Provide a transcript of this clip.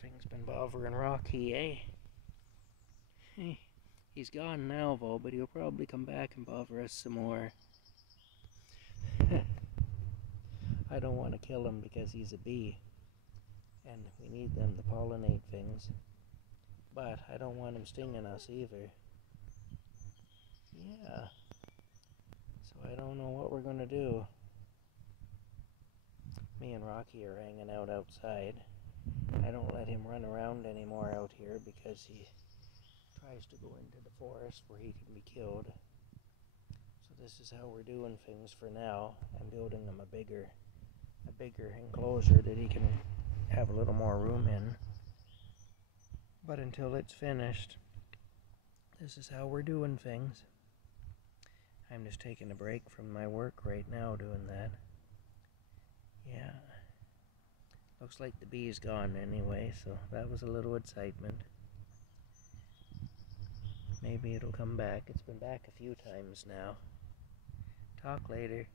thing's been bothering Rocky, eh? He's gone now, though, but he'll probably come back and bother us some more. I don't want to kill him because he's a bee, and we need them to pollinate things. But I don't want him stinging us either. Yeah. So I don't know what we're going to do. Me and Rocky are hanging out outside. I don't let him run around anymore out here because he tries to go into the forest where he can be killed. So this is how we're doing things for now. I'm building him a bigger enclosure that he can have a little more room in. But until it's finished, this is how we're doing things. I'm just taking a break from my work right now doing that. Yeah. Looks like the bee's gone anyway, so that was a little excitement. Maybe it'll come back. It's been back a few times now. Talk later.